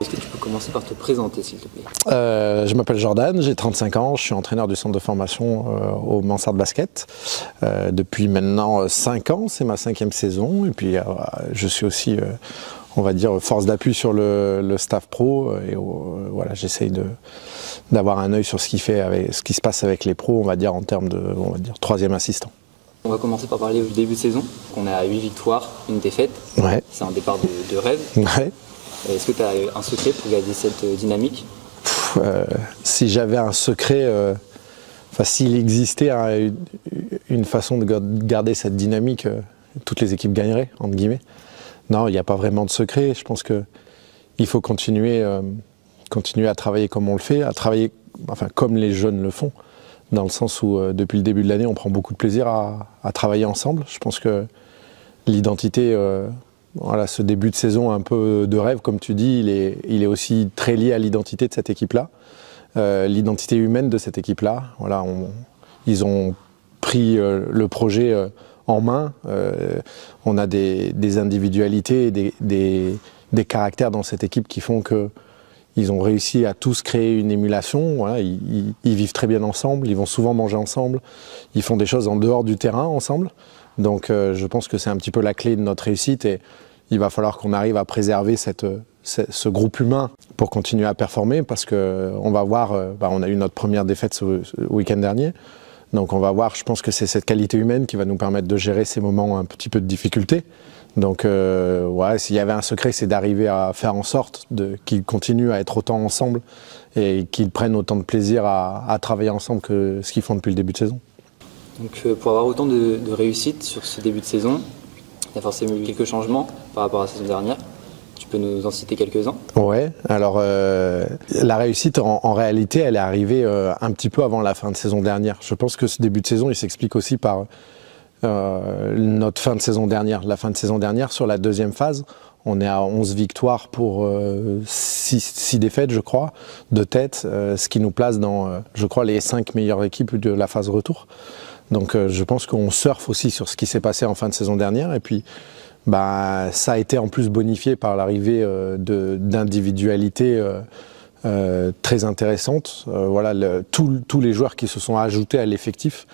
Est-ce que tu peux commencer par te présenter, s'il te plaît? Je m'appelle Jordan, j'ai 35 ans, je suis entraîneur du centre de formation au Mansart Basket depuis maintenant 5 ans, c'est ma 5e saison. Et puis je suis aussi, on va dire, force d'appui sur le staff pro. Et voilà, j'essaye d'avoir un œil sur ce qui se passe avec les pros, on va dire, en termes de 3e assistant. On va commencer par parler du début de saison. On est à 8 victoires, une défaite. Ouais. C'est un départ de rêve. Ouais. Est-ce que tu as un secret pour garder cette dynamique? Si j'avais un secret, s'il existait une façon de garder cette dynamique, toutes les équipes gagneraient, entre guillemets. Non, il n'y a pas vraiment de secret. Je pense qu'il faut continuer à travailler comme on le fait, à travailler comme les jeunes le font, dans le sens où depuis le début de l'année, on prend beaucoup de plaisir à travailler ensemble. Je pense que l'identité, ce début de saison un peu de rêve, comme tu dis, il est aussi très lié à l'identité de cette équipe-là, l'identité humaine de cette équipe-là. Voilà, ils ont pris le projet en main. On a des individualités, des caractères dans cette équipe qui font qu'ils ont réussi à tous créer une émulation. Voilà, ils vivent très bien ensemble, ils vont souvent manger ensemble, ils font des choses en dehors du terrain ensemble. Donc je pense que c'est un petit peu la clé de notre réussite et il va falloir qu'on arrive à préserver ce groupe humain pour continuer à performer parce qu'on va voir, on a eu notre première défaite ce week-end dernier, donc on va voir, je pense que c'est cette qualité humaine qui va nous permettre de gérer ces moments un petit peu de difficulté. Donc s'il y avait un secret, c'est d'arriver à faire en sorte qu'ils continuent à être autant ensemble et qu'ils prennent autant de plaisir à travailler ensemble que ce qu'ils font depuis le début de saison. Donc pour avoir autant de réussite sur ce début de saison, il y a forcément eu quelques changements par rapport à la saison dernière. Tu peux nous en citer quelques-uns? Ouais, alors la réussite en réalité, elle est arrivée un petit peu avant la fin de saison dernière. Je pense que ce début de saison, il s'explique aussi par notre fin de saison dernière. La fin de saison dernière, sur la deuxième phase, on est à 11 victoires pour 6 défaites, je crois, de tête, ce qui nous place dans, je crois, les 5 meilleures équipes de la phase retour. Donc je pense qu'on surfe aussi sur ce qui s'est passé en fin de saison dernière. Et puis ça a été en plus bonifié par l'arrivée d'individualités très intéressantes. Tous les joueurs qui se sont ajoutés à l'effectif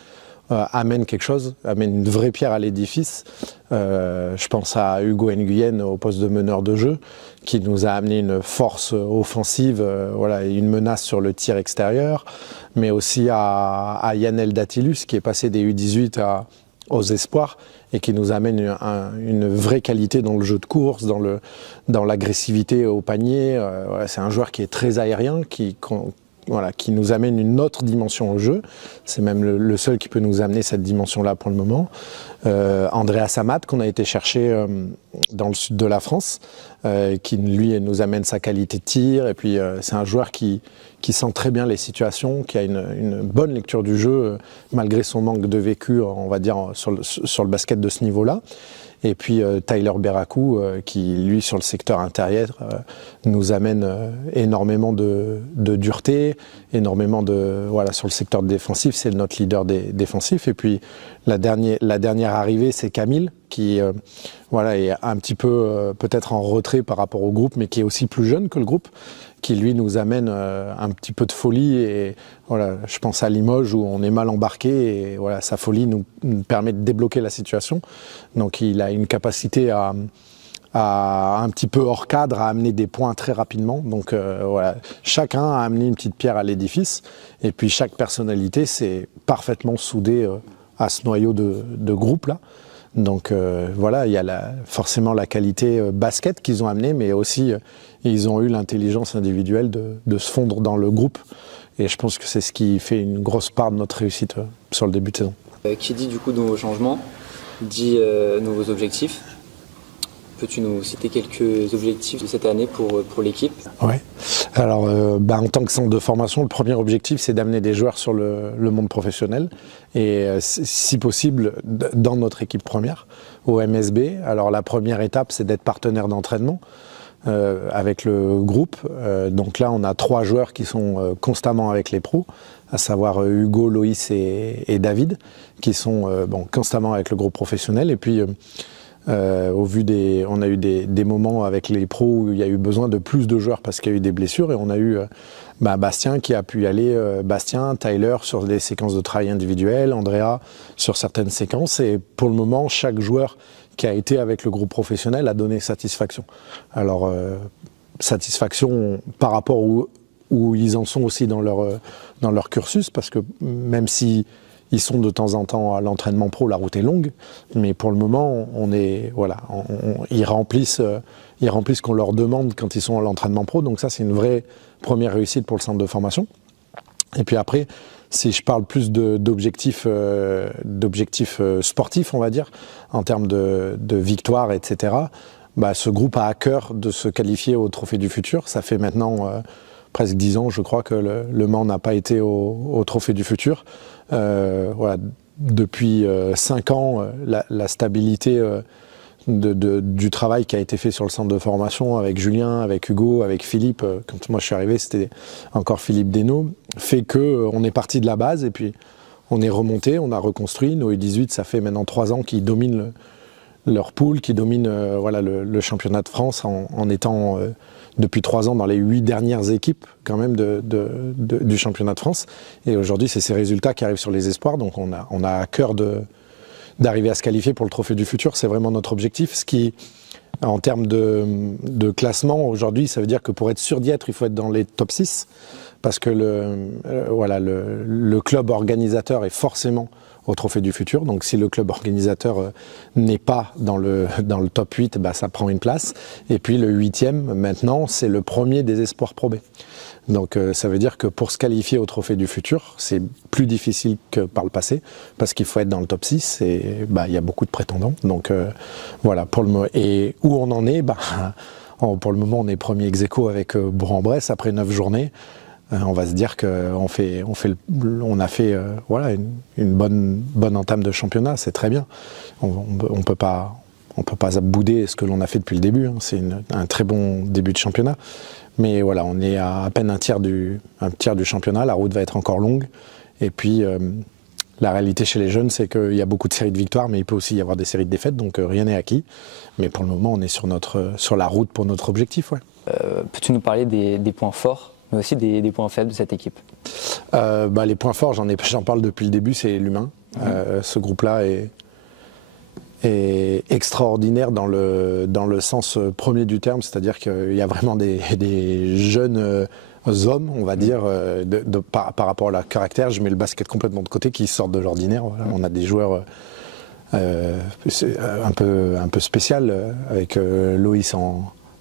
amènent quelque chose, amènent une vraie pierre à l'édifice. Je pense à Hugo Nguyen au poste de meneur de jeu, qui nous a amené une force offensive, et une menace sur le tir extérieur, mais aussi à Yanel Datilus, qui est passé des U18 aux espoirs et qui nous amène une vraie qualité dans le jeu de course, dans l'agressivité au panier. C'est un joueur qui est très aérien, qui nous amène une autre dimension au jeu. C'est même le seul qui peut nous amener cette dimension-là pour le moment. Andrea Samat, qu'on a été chercher dans le sud de la France, qui lui nous amène sa qualité de tir. Et puis c'est un joueur qui sent très bien les situations, qui a une bonne lecture du jeu, malgré son manque de vécu, on va dire, sur le basket de ce niveau-là. Et puis Tyler Berakou, qui lui sur le secteur intérieur nous amène énormément de dureté, énormément sur le secteur défensif, c'est notre leader défensif. Et puis la dernière arrivée, c'est Camille, qui est un petit peu peut-être en retrait par rapport au groupe, mais qui est aussi plus jeune que le groupe, qui lui nous amène un petit peu de folie. Et je pense à Limoges où on est mal embarqué et sa folie nous permet de débloquer la situation. Donc il a une capacité à un petit peu hors cadre, à amener des points très rapidement. Donc chacun a amené une petite pierre à l'édifice et puis chaque personnalité s'est parfaitement soudée à ce noyau de groupe là. Donc il y a forcément la qualité basket qu'ils ont amené, mais aussi ils ont eu l'intelligence individuelle de se fondre dans le groupe. Et je pense que c'est ce qui fait une grosse part de notre réussite sur le début de saison. Qui dit du coup nouveaux changements, dit nouveaux objectifs. Peux-tu nous citer quelques objectifs de cette année pour l'équipe? Oui. Alors, en tant que centre de formation, le premier objectif, c'est d'amener des joueurs sur le monde professionnel et, si possible, dans notre équipe première, au MSB. Alors, la première étape, c'est d'être partenaire d'entraînement avec le groupe. Donc là, on a 3 joueurs qui sont constamment avec les pros, à savoir Hugo, Loïs et David, qui sont constamment avec le groupe professionnel. Et puis, On a eu des moments avec les pros où il y a eu besoin de plus de joueurs parce qu'il y a eu des blessures et on a eu Bastien qui a pu y aller, Bastien, Tyler sur des séquences de travail individuel, Andrea sur certaines séquences et pour le moment chaque joueur qui a été avec le groupe professionnel a donné satisfaction. Alors satisfaction par rapport où ils en sont aussi dans leur cursus parce que même si ils sont de temps en temps à l'entraînement pro, la route est longue, mais pour le moment, ils remplissent ce qu'on leur demande quand ils sont à l'entraînement pro. Donc ça, c'est une vraie première réussite pour le centre de formation. Et puis après, si je parle plus d'objectifs sportifs, on va dire, en termes de victoire, etc., ce groupe a à cœur de se qualifier au Trophée du Futur. Ça fait maintenant presque 10 ans, je crois, que le Mans n'a pas été au Trophée du Futur. Depuis 5 ans, la stabilité du travail qui a été fait sur le centre de formation avec Julien, avec Hugo, avec Philippe, quand moi je suis arrivé c'était encore Philippe Desnaux, fait qu'on est parti de la base et puis on est remonté, on a reconstruit. Nos U18, ça fait maintenant 3 ans qu'ils dominent leur poule, qui dominent le championnat de France en étant depuis 3 ans dans les 8 dernières équipes quand même du championnat de France. Et aujourd'hui, c'est ces résultats qui arrivent sur les espoirs. Donc on a à cœur d'arriver à se qualifier pour le Trophée du Futur. C'est vraiment notre objectif. Ce qui, en termes de classement, aujourd'hui, ça veut dire que pour être sûr d'y être, il faut être dans les top 6. Parce que le club organisateur est forcément au Trophée du Futur. Donc si le club organisateur n'est pas dans le top 8, ça prend une place. Et puis le 8e, maintenant, c'est le premier des espoirs Pro B. Donc ça veut dire que pour se qualifier au Trophée du Futur, c'est plus difficile que par le passé, parce qu'il faut être dans le top 6 et il y a beaucoup de prétendants. Donc voilà, et où on en est, pour le moment on est premier ex-aequo avec Bourg-en-Bresse après 9 journées. On va se dire qu'on a fait une bonne entame de championnat, c'est très bien. On peut pas bouder ce que l'on a fait depuis le début, hein. C'est un très bon début de championnat. Mais voilà, on est à peine un tiers du championnat, la route va être encore longue. Et puis la réalité chez les jeunes, c'est qu'il y a beaucoup de séries de victoires, mais il peut aussi y avoir des séries de défaites, donc rien n'est acquis. Mais pour le moment, on est sur la route pour notre objectif. Ouais. Peux-tu nous parler des points forts, mais aussi des points faibles de cette équipe? Les points forts, j'en parle depuis le début, c'est l'humain. Ce groupe-là est extraordinaire dans le sens premier du terme, c'est-à-dire qu'il y a vraiment des jeunes hommes, on va dire, par rapport à leur caractère. Je mets le basket complètement de côté, qui sortent de l'ordinaire. Voilà. On a des joueurs un peu spécial avec Loïs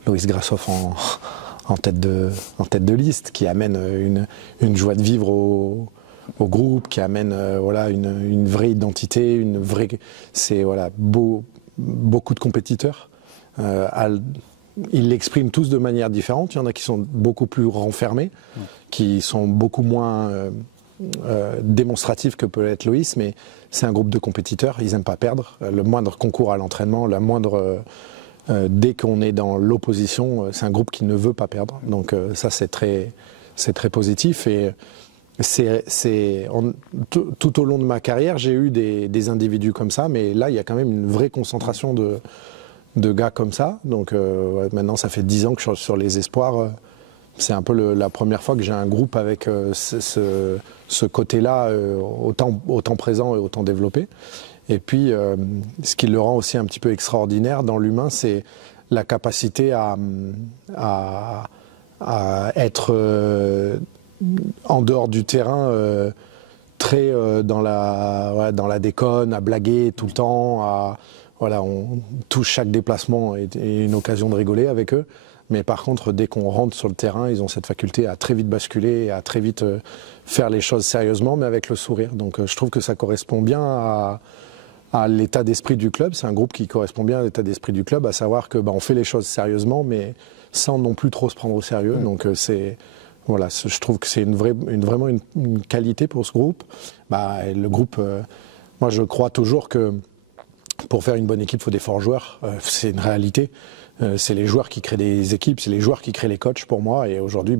Grassoff en tête de liste, qui amène une joie de vivre au groupe, qui amène une vraie identité, c'est beaucoup de compétiteurs. Ils l'expriment tous de manière différente. Il y en a qui sont beaucoup plus renfermés, qui sont beaucoup moins démonstratifs que peut être Loïs, mais c'est un groupe de compétiteurs. Ils n'aiment pas perdre. Le moindre concours à l'entraînement, dès qu'on est dans l'opposition, c'est un groupe qui ne veut pas perdre. Donc ça, c'est très positif. Et tout au long de ma carrière, j'ai eu des individus comme ça, mais là, il y a quand même une vraie concentration de gars comme ça. Donc maintenant, ça fait 10 ans que je suis sur les espoirs. C'est un peu la première fois que j'ai un groupe avec ce côté-là autant présent et autant développé. Et puis, ce qui le rend aussi un petit peu extraordinaire dans l'humain, c'est la capacité à être en dehors du terrain, très dans la déconne, à blaguer tout le temps. On touche chaque déplacement et une occasion de rigoler avec eux. Mais par contre, dès qu'on rentre sur le terrain, ils ont cette faculté à très vite basculer, à très vite faire les choses sérieusement, mais avec le sourire. Donc je trouve que ça correspond bien à l'état d'esprit du club. C'est un groupe qui correspond bien à l'état d'esprit du club, à savoir que on fait les choses sérieusement, mais sans non plus trop se prendre au sérieux. Donc je trouve que c'est vraiment une qualité pour ce groupe. Le groupe, moi je crois toujours que pour faire une bonne équipe, il faut des forts joueurs. C'est une réalité. C'est les joueurs qui créent des équipes, c'est les joueurs qui créent les coachs pour moi. Et aujourd'hui,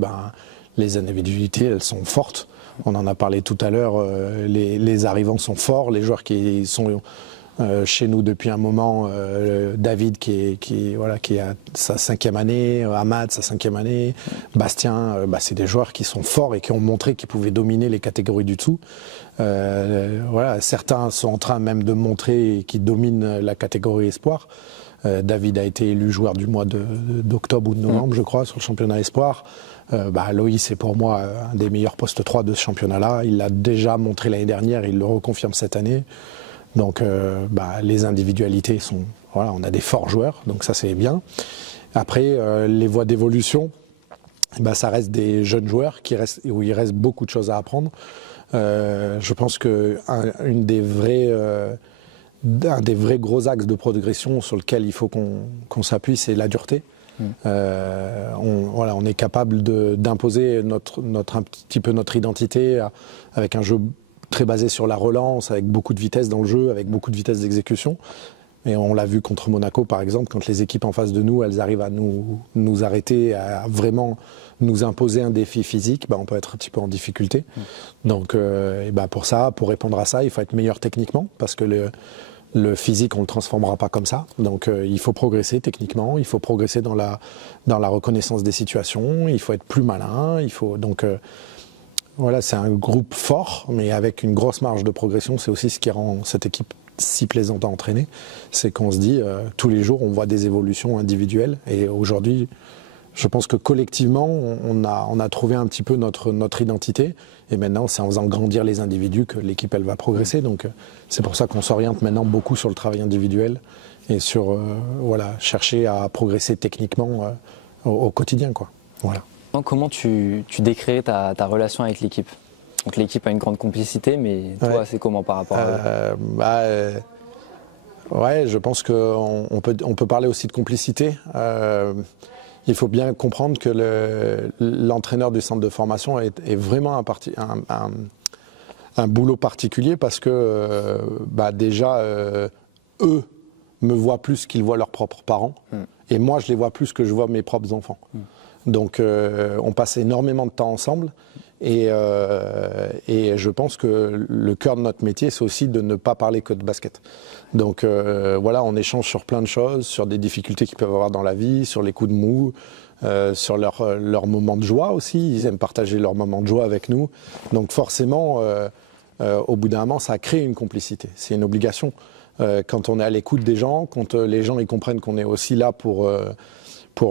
les individualités, elles sont fortes. On en a parlé tout à l'heure, les arrivants sont forts, les joueurs qui sont chez nous depuis un moment, David qui a sa 5e année, Ahmad sa 5e année, Bastien, c'est des joueurs qui sont forts et qui ont montré qu'ils pouvaient dominer les catégories du dessous. Certains sont en train même de montrer qu'ils dominent la catégorie espoir. David a été élu joueur du mois d'octobre ou de novembre, je crois, sur le championnat espoir. Loïs est pour moi un des meilleurs postes 3 de ce championnat-là. Il l'a déjà montré l'année dernière, il le reconfirme cette année. Donc les individualités sont... Voilà, on a des forts joueurs, donc ça c'est bien. Après, les voies d'évolution, ça reste des jeunes joueurs où il reste beaucoup de choses à apprendre. Je pense qu'un des vrais gros axes de progression sur lequel il faut qu'on s'appuie, c'est la dureté. On est capable d'imposer un petit peu notre identité avec un jeu très basé sur la relance, avec beaucoup de vitesse dans le jeu, avec beaucoup de vitesse d'exécution. Et on l'a vu contre Monaco, par exemple, quand les équipes en face de nous, elles arrivent à nous arrêter, à vraiment nous imposer un défi physique, on peut être un petit peu en difficulté. Donc, pour répondre à ça, il faut être meilleur techniquement, parce que le physique, on ne le transformera pas comme ça. Donc, il faut progresser techniquement, il faut progresser dans la reconnaissance des situations, il faut être plus malin, c'est un groupe fort, mais avec une grosse marge de progression. C'est aussi ce qui rend cette équipe si plaisante à entraîner. C'est qu'on se dit, tous les jours, on voit des évolutions individuelles. Et aujourd'hui, je pense que collectivement, on a trouvé un petit peu notre identité. Et maintenant, c'est en faisant grandir les individus que l'équipe, elle va progresser. Donc, c'est pour ça qu'on s'oriente maintenant beaucoup sur le travail individuel et sur chercher à progresser techniquement au quotidien, quoi. Voilà. Comment tu décrirais ta relation avec l'équipe? Donc l'équipe a une grande complicité, mais toi, c'est comment par rapport à eux? Je pense qu'on peut parler aussi de complicité. Il faut bien comprendre que l'entraîneur du centre de formation est vraiment un boulot particulier parce que déjà, eux me voient plus qu'ils voient leurs propres parents. Et moi, je les vois plus que je vois mes propres enfants. Donc on passe énormément de temps ensemble et je pense que le cœur de notre métier, c'est aussi de ne pas parler que de basket. Donc on échange sur plein de choses, sur des difficultés qu'ils peuvent avoir dans la vie, sur les coups de mou, sur leurs moments de joie aussi. Ils aiment partager leurs moments de joie avec nous. Donc forcément, au bout d'un moment, ça crée une complicité. C'est une obligation. Quand on est à l'écoute des gens, quand les gens ils comprennent qu'on est aussi là pour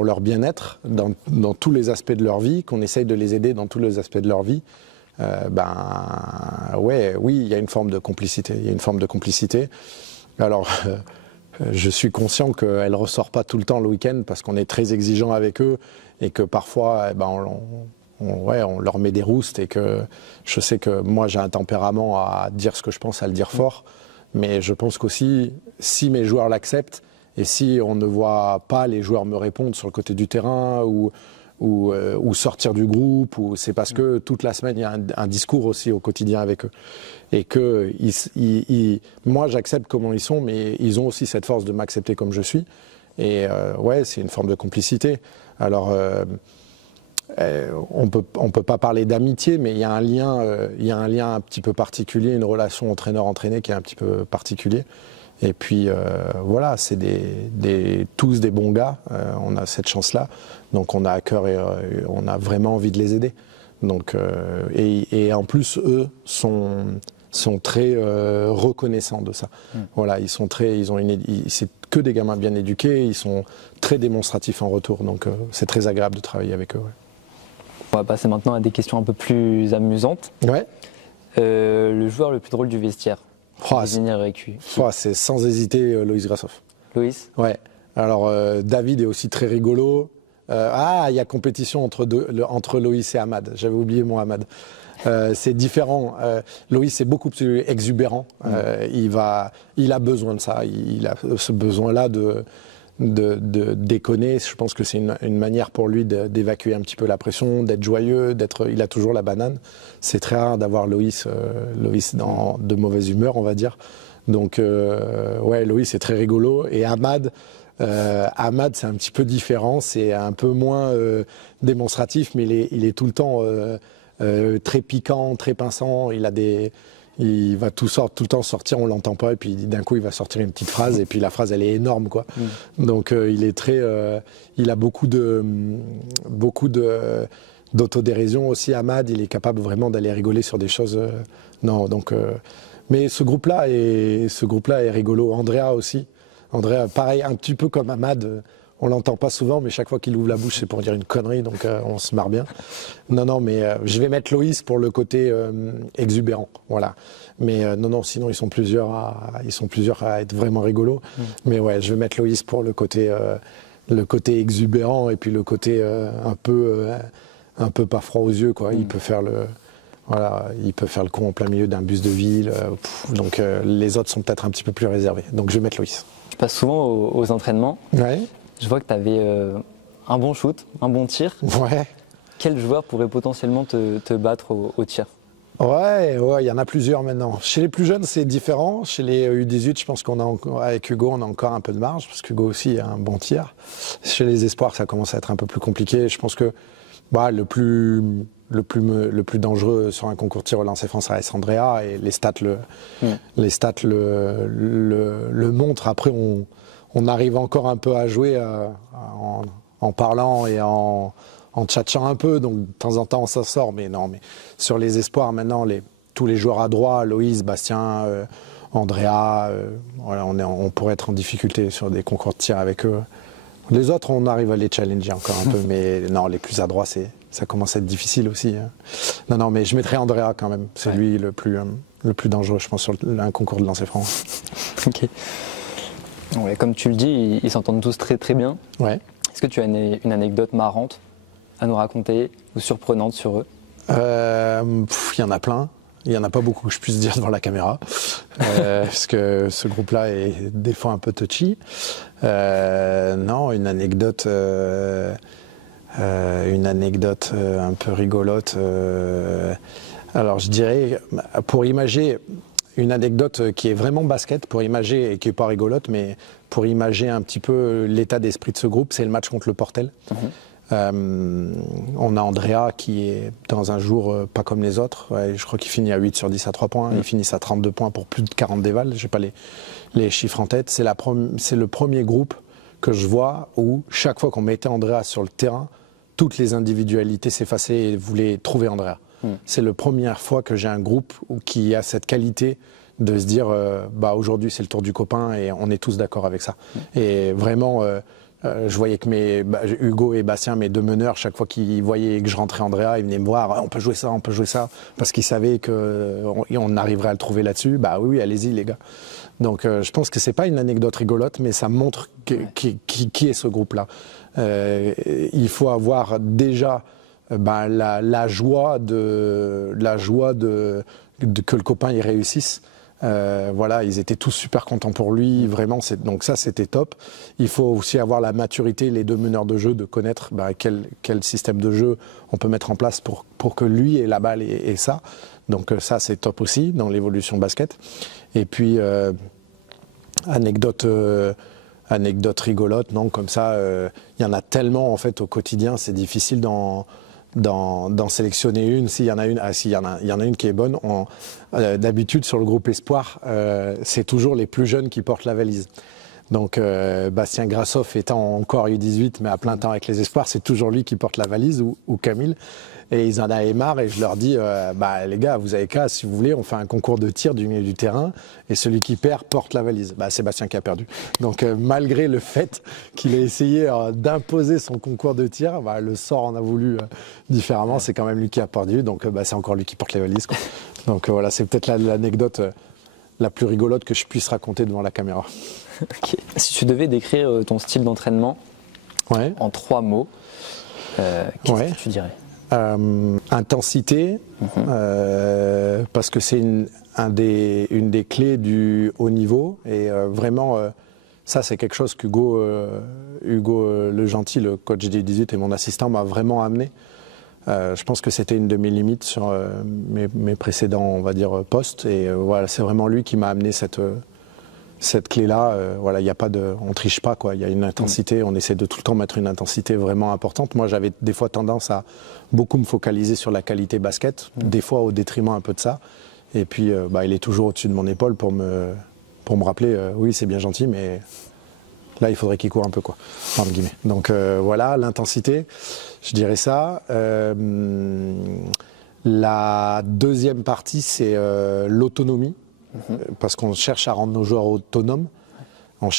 leur bien-être dans tous les aspects de leur vie, qu'on essaye de les aider dans tous les aspects de leur vie, oui, il y a une forme de complicité. Il y a une forme de complicité. Alors, je suis conscient qu'elle ne ressort pas tout le temps le week-end parce qu'on est très exigeant avec eux et que parfois, on leur met des roustes et que je sais que moi, j'ai un tempérament à dire ce que je pense, à le dire fort. Mais je pense qu'aussi, si mes joueurs l'acceptent, et si on ne voit pas les joueurs me répondre sur le côté du terrain ou sortir du groupe, c'est parce que toute la semaine, il y a un discours aussi au quotidien avec eux. Et que moi, j'accepte comment ils sont, mais ils ont aussi cette force de m'accepter comme je suis. Et c'est une forme de complicité. Alors, on peut pas parler d'amitié, mais il y a un lien un petit peu particulier, une relation entraîneur-entraîné qui est un petit peu particulier. Et puis c'est tous des bons gars, on a cette chance-là, donc on a à cœur et on a vraiment envie de les aider. Donc, et en plus, eux sont très reconnaissants de ça. Voilà, c'est que des gamins bien éduqués, ils sont très démonstratifs en retour, donc c'est très agréable de travailler avec eux. Ouais. On va passer maintenant à des questions un peu plus amusantes. Ouais. Le joueur le plus drôle du vestiaire? C'est sans hésiter Loïs Grasshoff. Loïs? Ouais. Alors David est aussi très rigolo. Il y a compétition entre Loïs et Ahmad. J'avais oublié mon Ahmad. C'est différent. Loïs est beaucoup plus exubérant. Il a besoin de ça. Il a ce besoin-là de déconner. Je pense que c'est une manière pour lui d'évacuer un petit peu la pression, d'être joyeux, il a toujours la banane. C'est très rare d'avoir Loïs de mauvaise humeur, on va dire. Donc, Loïs est très rigolo. Et Ahmad, c'est un petit peu différent. C'est un peu moins démonstratif, mais il est tout le temps très piquant, très pinçant. Il Il va tout le temps sortir, on l'entend pas, et puis d'un coup il va sortir une petite phrase, et puis la phrase elle est énorme, quoi. Donc il est il a beaucoup d'autodérision aussi. Ahmad, il est capable vraiment d'aller rigoler sur des choses. Non, donc. Mais ce groupe-là est rigolo. Andrea aussi. Andrea, pareil, un petit peu comme Ahmad. On l'entend pas souvent, mais chaque fois qu'il ouvre la bouche, c'est pour dire une connerie, donc on se marre bien. Non, mais je vais mettre Loïs pour le côté exubérant, voilà. Mais non, sinon ils sont plusieurs à être vraiment rigolos. Mais ouais, je vais mettre Loïs pour le côté exubérant et puis le côté un peu pas froid aux yeux, quoi. Il peut faire le con en plein milieu d'un bus de ville. Donc les autres sont peut-être un petit peu plus réservés. Donc je vais mettre Loïs. Tu passes souvent aux entraînements. Ouais. Je vois que tu avais un bon shoot, un bon tir. Ouais. Quel joueur pourrait potentiellement te battre au tir? Ouais, il y en a plusieurs maintenant. Chez les plus jeunes, c'est différent. Chez les U18, je pense avec Hugo, on a encore un peu de marge, parce qu'Hugo aussi a un bon tir. Chez les espoirs, ça commence à être un peu plus compliqué. Je pense que le plus dangereux sur un concours de tir au lancer franc, ça reste Andrea, et les stats le montrent. Après, on arrive encore un peu à jouer en parlant et en tchatchant un peu, donc de temps en temps on s'en sort, mais sur les espoirs maintenant, tous les joueurs à droit, Loïs, Bastien, Andrea, voilà, on pourrait être en difficulté sur des concours de tir avec eux. Les autres, on arrive à les challenger encore un peu, mais non, les plus à droit, ça commence à être difficile aussi. Non, mais je mettrais Andrea quand même, c'est lui le plus dangereux, je pense, sur un concours de lancer franc. Ok. Ouais, comme tu le dis, ils s'entendent tous très très bien. Ouais. Est-ce que tu as une anecdote marrante à nous raconter ou surprenante sur eux? Il y en a plein. Il n'y en a pas beaucoup que je puisse dire devant la caméra, parce que ce groupe-là est des fois un peu touchy. Non, une anecdote un peu rigolote. Alors je dirais, pour imager une anecdote qui est vraiment basket, pour imager, et qui n'est pas rigolote, mais pour imager un petit peu l'état d'esprit de ce groupe, c'est le match contre le Portel. On a Andrea qui est dans un jour pas comme les autres. Ouais, je crois qu'il finit à 8 sur 10 à 3 points. Ils finissent à 32 points pour plus de 40 dévals. Je n'ai pas les chiffres en tête. C'est le premier groupe que je vois où chaque fois qu'on mettait Andrea sur le terrain, toutes les individualités s'effaçaient et voulaient trouver Andrea. C'est la première fois que j'ai un groupe qui a cette qualité de se dire aujourd'hui c'est le tour du copain et on est tous d'accord avec ça. Et vraiment, je voyais que Hugo et Bastien, mes deux meneurs, chaque fois qu'ils voyaient que je rentrais Andrea, ils venaient me voir, on peut jouer ça, parce qu'ils savaient qu'on arriverait à le trouver là-dessus. Oui, allez-y les gars. Donc je pense que c'est pas une anecdote rigolote, mais ça montre qui est ce groupe-là. Il faut avoir déjà la joie que le copain y réussisse. Voilà, ils étaient tous super contents pour lui, vraiment, donc ça c'était top. Il faut aussi avoir la maturité, les deux meneurs de jeu, de connaître quel système de jeu on peut mettre en place pour que lui ait la balle et ça. Donc ça c'est top aussi dans l'évolution basket. Et puis anecdote rigolote, non, comme ça, il y en a tellement en fait au quotidien, c'est difficile d'en sélectionner une. S'il y en a une, il y en a une qui est bonne. D'habitude sur le groupe Espoir, c'est toujours les plus jeunes qui portent la valise. Donc Bastien Grassoff étant encore U18 mais à plein temps avec les Espoirs, c'est toujours lui qui porte la valise ou Camille. Et ils en avaient marre et je leur dis les gars, vous avez qu'à, si vous voulez, on fait un concours de tir du milieu du terrain et celui qui perd porte la valise. C'est Bastien qui a perdu. Donc malgré le fait qu'il ait essayé d'imposer son concours de tir, le sort en a voulu différemment, c'est quand même lui qui a perdu. Donc c'est encore lui qui porte les valises, quoi. Donc voilà, c'est peut-être l'anecdote la plus rigolote que je puisse raconter devant la caméra. Okay. Si tu devais décrire ton style d'entraînement en 3 mots, qu'est-ce que tu dirais? Intensité, parce que c'est une des clés du haut niveau et vraiment ça c'est quelque chose qu'Hugo le gentil, le coach des 18 et mon assistant m'a vraiment amené. Je pense que c'était une de mes limites sur mes précédents, on va dire, postes et voilà, c'est vraiment lui qui m'a amené cette clé-là. Voilà, on triche pas, quoi. Il y a une intensité, on essaie de tout le temps mettre une intensité vraiment importante. Moi, j'avais des fois tendance à beaucoup me focaliser sur la qualité basket, des fois au détriment un peu de ça. Et puis, il est toujours au-dessus de mon épaule pour me rappeler, oui, c'est bien gentil, mais là, il faudrait qu'il court un peu, quoi, entre guillemets. Donc voilà, l'intensité, je dirais ça. La deuxième partie, c'est l'autonomie, parce qu'on cherche à rendre nos joueurs autonomes. On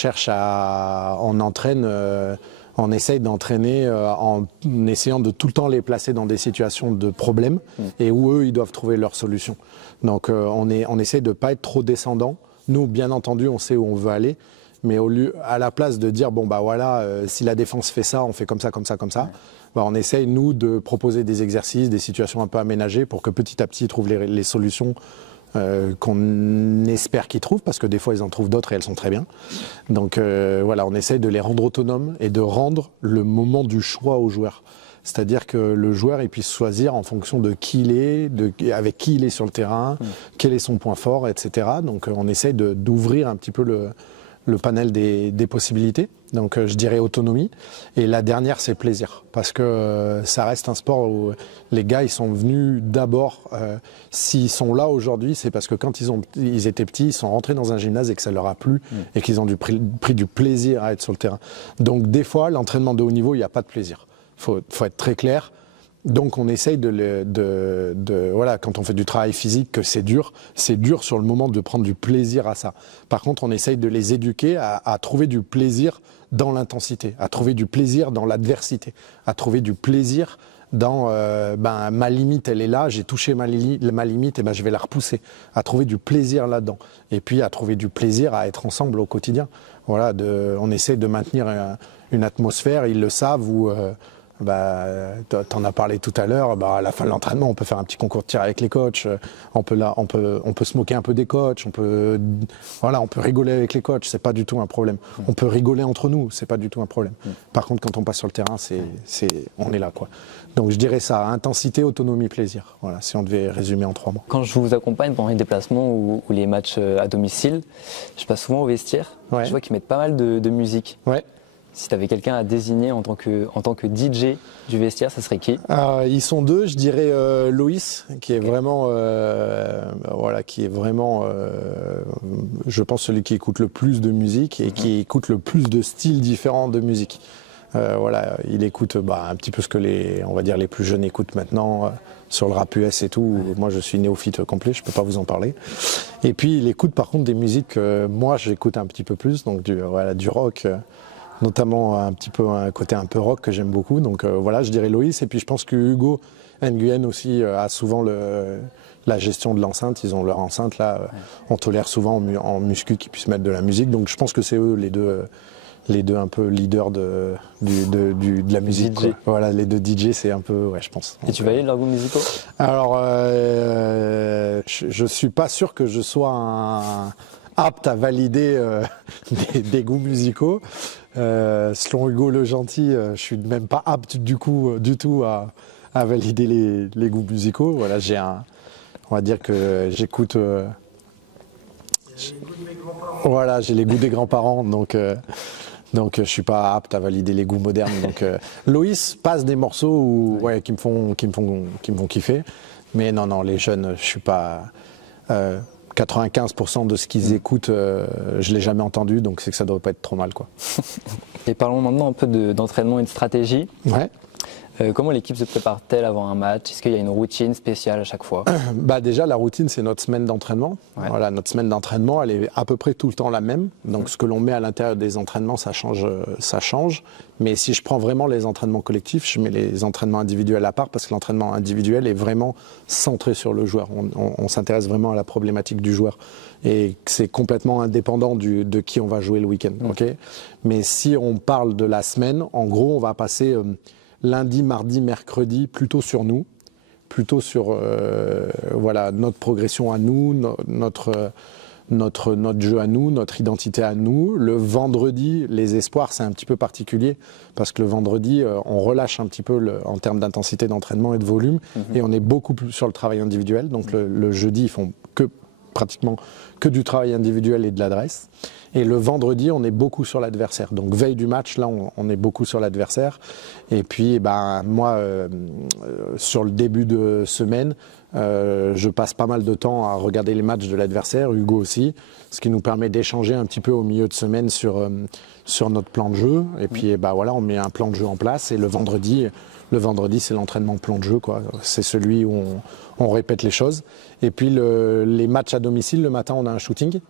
essaye d'entraîner en essayant de tout le temps les placer dans des situations de problème et où eux, ils doivent trouver leur solution. Donc on essaye de ne pas être trop descendant. Nous, bien entendu, on sait où on veut aller, mais à la place de dire, si la défense fait ça, on fait comme ça, comme ça, comme ça, on essaye, nous, de proposer des exercices, des situations un peu aménagées pour que petit à petit, ils trouvent les solutions qu'on espère qu'ils trouvent, parce que des fois ils en trouvent d'autres et elles sont très bien. Donc on essaye de les rendre autonomes et de rendre le moment du choix aux joueurs. C'est-à-dire que le joueur il puisse choisir en fonction de qui il est, avec qui il est sur le terrain, quel est son point fort, etc. Donc on essaye d'ouvrir un petit peu le panel des possibilités. Donc je dirais autonomie. Et la dernière, c'est plaisir. Parce que ça reste un sport où les gars, ils sont venus d'abord. S'ils sont là aujourd'hui, c'est parce que quand ils étaient petits, ils sont rentrés dans un gymnase et que ça leur a plu et qu'ils ont pris du plaisir à être sur le terrain. Donc des fois, l'entraînement de haut niveau, il n'y a pas de plaisir. Faut être très clair. Donc on essaye quand on fait du travail physique, que c'est dur sur le moment de prendre du plaisir à ça. Par contre, on essaye de les éduquer à trouver du plaisir dans l'intensité, à trouver du plaisir dans l'adversité, à trouver du plaisir dans ma limite, elle est là, j'ai touché ma limite, et je vais la repousser, à trouver du plaisir là-dedans. Et puis à trouver du plaisir à être ensemble au quotidien. Voilà, on essaie de maintenir une atmosphère, ils le savent, où t'en as parlé tout à l'heure, à la fin de l'entraînement, on peut faire un petit concours de tir avec les coachs, on peut se moquer un peu des coachs, on peut rigoler avec les coachs, c'est pas du tout un problème. On peut rigoler entre nous, c'est pas du tout un problème. Par contre, quand on passe sur le terrain, on est là, quoi. Donc je dirais ça, intensité, autonomie, plaisir. Voilà, si on devait résumer en 3 mots. Quand je vous accompagne pendant les déplacements ou les matchs à domicile, je passe souvent au vestiaire. Ouais. Je vois qu'ils mettent pas mal de musique. Ouais. Si tu avais quelqu'un à désigner en tant que DJ du vestiaire, ça serait qui? Ils sont 2, je dirais Loïs, qui est vraiment, je pense, celui qui écoute le plus de musique et qui écoute le plus de styles différents de musique. Il écoute un petit peu ce que les plus jeunes écoutent maintenant sur le rap US et tout. Moi, je suis néophyte complet, je peux pas vous en parler. Et puis, il écoute par contre des musiques que moi, j'écoute un petit peu plus, donc du rock. Notamment un côté un peu rock que j'aime beaucoup. Donc je dirais Loïs. Et puis je pense que Hugo Nguyen aussi a souvent la gestion de l'enceinte. Ils ont leur enceinte là. On tolère souvent en muscu qu'ils puissent mettre de la musique. Donc je pense que c'est eux les deux un peu leaders de la musique. DJ. Voilà, les 2 DJ, c'est un peu, je pense. Et tu valides leurs goûts musicaux? Alors, je suis pas sûr que je sois apte à valider des goûts musicaux. Selon Hugo le Gentil, je suis même pas apte du tout à valider les goûts musicaux. Voilà, on va dire que j'écoute. J'ai les goûts des grands-parents, donc je suis pas apte à valider les goûts modernes. Donc Loïs passe des morceaux qui me font kiffer, mais non, les jeunes, je suis pas. 95% de ce qu'ils écoutent, je l'ai jamais entendu, donc c'est que ça doit pas être trop mal, quoi. Et parlons maintenant un peu d'entraînement et de stratégie. Ouais. Comment l'équipe se prépare-t-elle avant un match? Est-ce qu'il y a une routine spéciale à chaque fois? Déjà, la routine, c'est notre semaine d'entraînement. Ouais. Voilà, notre semaine d'entraînement, elle est à peu près tout le temps la même. Donc, ce que l'on met à l'intérieur des entraînements, ça change. Mais si je prends vraiment les entraînements collectifs, je mets les entraînements individuels à part, parce que l'entraînement individuel est vraiment centré sur le joueur. On s'intéresse vraiment à la problématique du joueur. Et c'est complètement indépendant de qui on va jouer le week-end. Okay. Mais si on parle de la semaine, en gros, on va passer lundi, mardi, mercredi, plutôt sur nous, plutôt sur notre progression à nous, notre jeu à nous, notre identité à nous. Le vendredi, les espoirs, c'est un petit peu particulier parce que le vendredi, on relâche un petit peu en termes d'intensité d'entraînement et de volume et on est beaucoup plus sur le travail individuel. Donc le jeudi, ils font pratiquement que du travail individuel et de l'adresse. Et le vendredi, on est beaucoup sur l'adversaire. Donc veille du match, là, on est beaucoup sur l'adversaire. Et puis, moi, sur le début de semaine, je passe pas mal de temps à regarder les matchs de l'adversaire, Hugo aussi, ce qui nous permet d'échanger un petit peu au milieu de semaine sur notre plan de jeu. Et puis, voilà, on met un plan de jeu en place. Et le vendredi, c'est l'entraînement plan de jeu, quoi. C'est celui où on répète les choses. Et puis, les matchs à domicile, le matin, on a un shooting.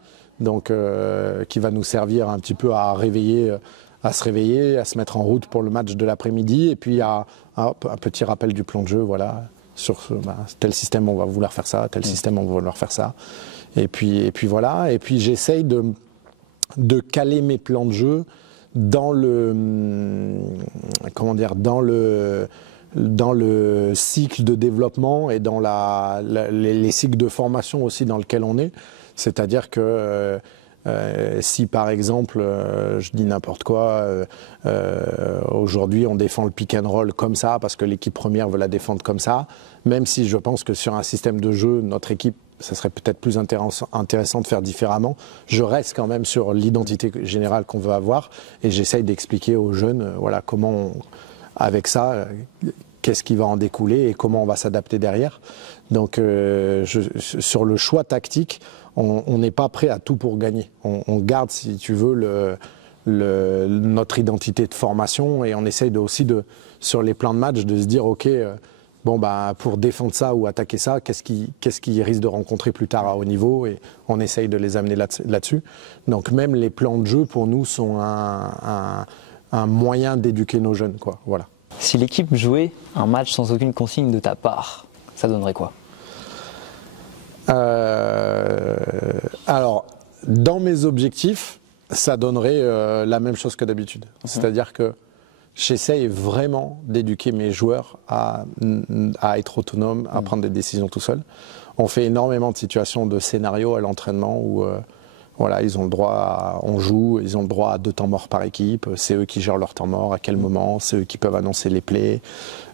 Donc, qui va nous servir un petit peu à se réveiller, à se mettre en route pour le match de l'après-midi. Et puis, un petit rappel du plan de jeu, voilà, sur tel système, on va vouloir faire ça, tel système, on va vouloir faire ça. Et puis voilà. Et puis, j'essaye de caler mes plans de jeu dans le cycle de développement et dans les cycles de formation aussi dans lesquels on est. C'est-à-dire que si par exemple, je dis n'importe quoi, aujourd'hui on défend le pick and roll comme ça parce que l'équipe première veut la défendre comme ça, même si je pense que sur un système de jeu, notre équipe, ça serait peut-être plus intéressant de faire différemment, je reste quand même sur l'identité générale qu'on veut avoir et j'essaye d'expliquer aux jeunes voilà, comment, avec ça, qu'est-ce qui va en découler et comment on va s'adapter derrière. Donc sur le choix tactique, on n'est pas prêt à tout pour gagner. On garde, si tu veux, notre identité de formation et on essaye aussi sur les plans de match de se dire ok, pour défendre ça ou attaquer ça, qu'est-ce qui risque de rencontrer plus tard à haut niveau et on essaye de les amener là-dessus. Donc même les plans de jeu pour nous sont un moyen d'éduquer nos jeunes, quoi. Voilà. Si l'équipe jouait un match sans aucune consigne de ta part, ça donnerait quoi ? Alors, dans mes objectifs, ça donnerait la même chose que d'habitude. C'est-à-dire que j'essaye vraiment d'éduquer mes joueurs à être autonomes, à prendre des décisions tout seuls. On fait énormément de situations, de scénarios à l'entraînement où voilà, ils ont le droit on joue, ils ont le droit à 2 temps morts par équipe, c'est eux qui gèrent leur temps mort, à quel moment, c'est eux qui peuvent annoncer les plays.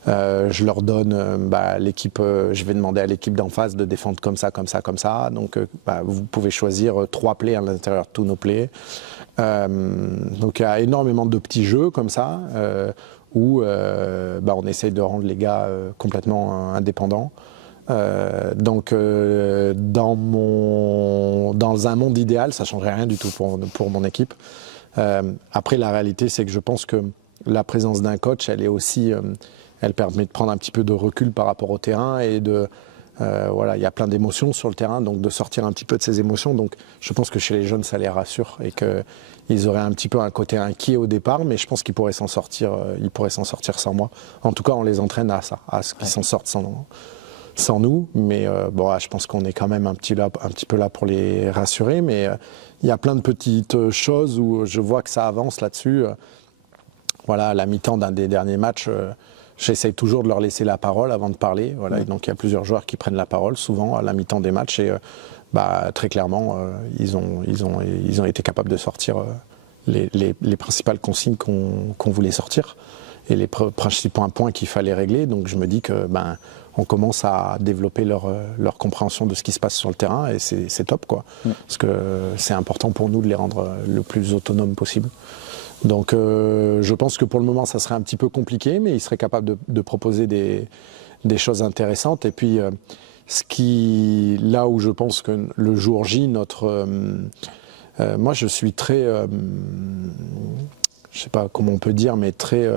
Je leur donne l'équipe, je vais demander à l'équipe d'en face de défendre comme ça, comme ça, comme ça. Donc vous pouvez choisir 3 plays à l'intérieur de tous nos plays. Donc il y a énormément de petits jeux comme ça où on essaye de rendre les gars complètement indépendants. Dans un monde idéal, ça ne changerait rien du tout pour mon équipe. Après, la réalité, c'est que je pense que la présence d'un coach, elle est aussi, elle permet de prendre un petit peu de recul par rapport au terrain et voilà, il y a plein d'émotions sur le terrain, donc de sortir un petit peu de ces émotions. Donc, je pense que chez les jeunes, ça les rassure et qu'ils auraient un petit peu un côté inquiet au départ, mais je pense qu'ils pourraient s'en sortir. Ils pourraient s'en sortir sans moi. En tout cas, on les entraîne à ça, à ce qu'ils s'en sortent sans nous, mais je pense qu'on est quand même un petit peu là pour les rassurer, mais il y a plein de petites choses où je vois que ça avance là-dessus. Voilà, à la mi-temps d'un des derniers matchs, j'essaye toujours de leur laisser la parole avant de parler. Voilà, et donc il y a plusieurs joueurs qui prennent la parole souvent à la mi-temps des matchs et très clairement, ils ont été capables de sortir les principales consignes qu'on voulait sortir et les principaux points qu'il fallait régler. Donc je me dis que on commence à développer leur compréhension de ce qui se passe sur le terrain et c'est top, quoi. Parce que c'est important pour nous de les rendre le plus autonomes possible. Donc je pense que pour le moment ça serait un petit peu compliqué, mais ils seraient capables de proposer des choses intéressantes. Et puis là où je pense que le jour J, moi je suis très, je sais pas comment on peut dire, mais très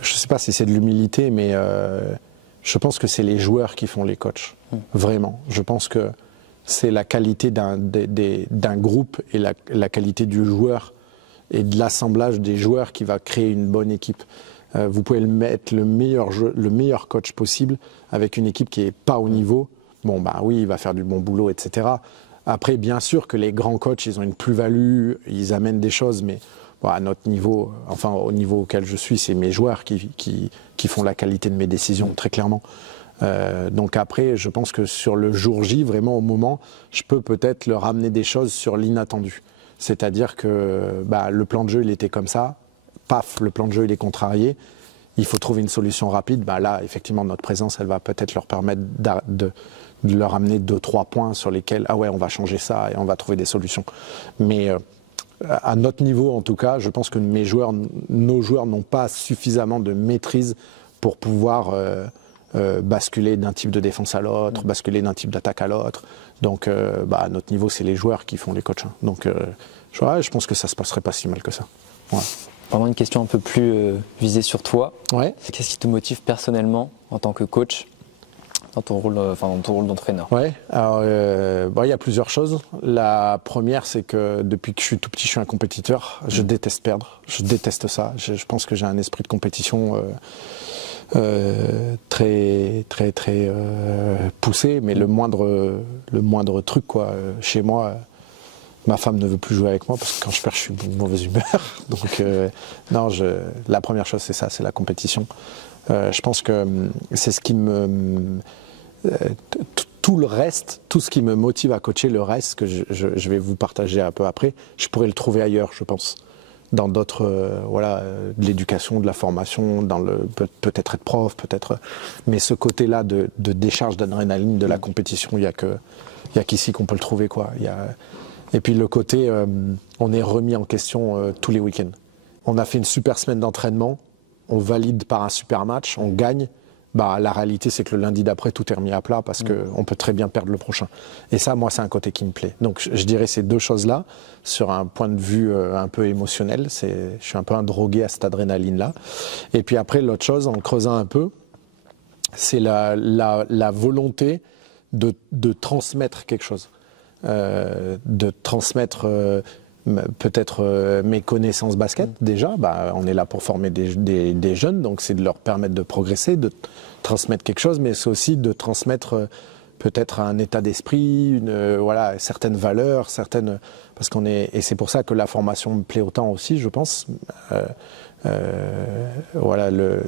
je ne sais pas si c'est de l'humilité, mais je pense que c'est les joueurs qui font les coachs. Vraiment. Je pense que c'est la qualité d'un groupe et la qualité du joueur et de l'assemblage des joueurs qui va créer une bonne équipe. Vous pouvez mettre le meilleur coach possible avec une équipe qui n'est pas au niveau. Oui, il va faire du bon boulot, etc. Après, bien sûr que les grands coachs, ils ont une plus-value, ils amènent des choses, mais à notre niveau, enfin au niveau auquel je suis, c'est mes joueurs qui font la qualité de mes décisions, très clairement. Donc après, je pense que sur le jour J, vraiment au moment, je peux peut-être leur amener des choses sur l'inattendu. C'est-à-dire que le plan de jeu, il était comme ça, paf, le plan de jeu, il est contrarié. il faut trouver une solution rapide. Bah là, effectivement, notre présence, elle va peut-être leur permettre de leur amener 2-3 points sur lesquels, ah ouais, on va changer ça et on va trouver des solutions. Mais à notre niveau, en tout cas, je pense que nos joueurs n'ont pas suffisamment de maîtrise pour pouvoir basculer d'un type de défense à l'autre, basculer d'un type d'attaque à l'autre. Donc, à notre niveau, c'est les joueurs qui font les coachs. Hein. Donc, je pense que ça se passerait pas si mal que ça. Ouais. Vraiment une question un peu plus visée sur toi. Ouais. Qu'est-ce qui te motive personnellement en tant que coach dans ton rôle d'entraîneur? Ouais. Alors, il y a plusieurs choses. La première, c'est que depuis que je suis tout petit, je suis un compétiteur. Je déteste perdre. Je déteste ça. Je pense que j'ai un esprit de compétition très poussé, mais le moindre truc chez moi, ma femme ne veut plus jouer avec moi parce que quand je perds, je suis de mauvaise humeur. Donc la première chose, c'est ça, c'est la compétition. Je pense que c'est ce qui tout le reste, tout ce qui me motive à coacher, le reste que je vais vous partager un peu après, je pourrais le trouver ailleurs, je pense. Dans d'autres, de l'éducation, de la formation, peut-être être prof, mais ce côté-là de décharge d'adrénaline, de la compétition, il y a qu'ici qu'on peut le trouver, quoi. Et puis le côté, on est remis en question tous les week-ends. On a fait une super semaine d'entraînement, on valide par un super match, on gagne. La réalité, c'est que le lundi d'après, tout est remis à plat parce qu'on peut très bien perdre le prochain. Et ça, moi, c'est un côté qui me plaît. Donc, je dirais ces deux choses-là, sur un point de vue un peu émotionnel. Je suis un peu un drogué à cette adrénaline-là. Et puis après, l'autre chose, en creusant un peu, c'est la volonté de transmettre quelque chose. De transmettre peut-être mes connaissances basket déjà, on est là pour former des jeunes, donc c'est de leur permettre de progresser, de transmettre quelque chose, mais c'est aussi de transmettre peut-être un état d'esprit, certaines valeurs, parce et c'est pour ça que la formation me plaît autant aussi, je pense.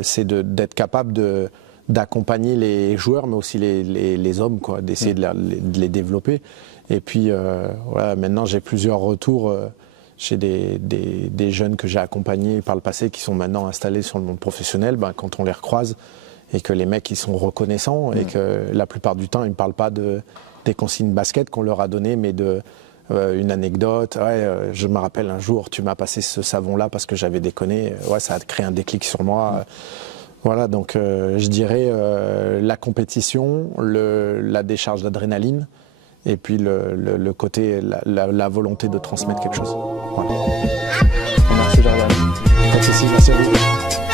C'est d'être capable d'accompagner les joueurs, mais aussi les hommes, d'essayer de les développer. Et puis maintenant j'ai plusieurs retours chez des jeunes que j'ai accompagnés par le passé qui sont maintenant installés sur le monde professionnel. Quand on les recroise et que les mecs ils sont reconnaissants et que la plupart du temps ils ne parlent pas des consignes basket qu'on leur a données, mais une anecdote. Je me rappelle un jour tu m'as passé ce savon là parce que j'avais déconné. Ça a créé un déclic sur moi. Voilà, donc je dirais la compétition, la décharge d'adrénaline, et puis le côté, la volonté de transmettre quelque chose. Voilà. Merci Jordan. Pas de soucis, merci à vous.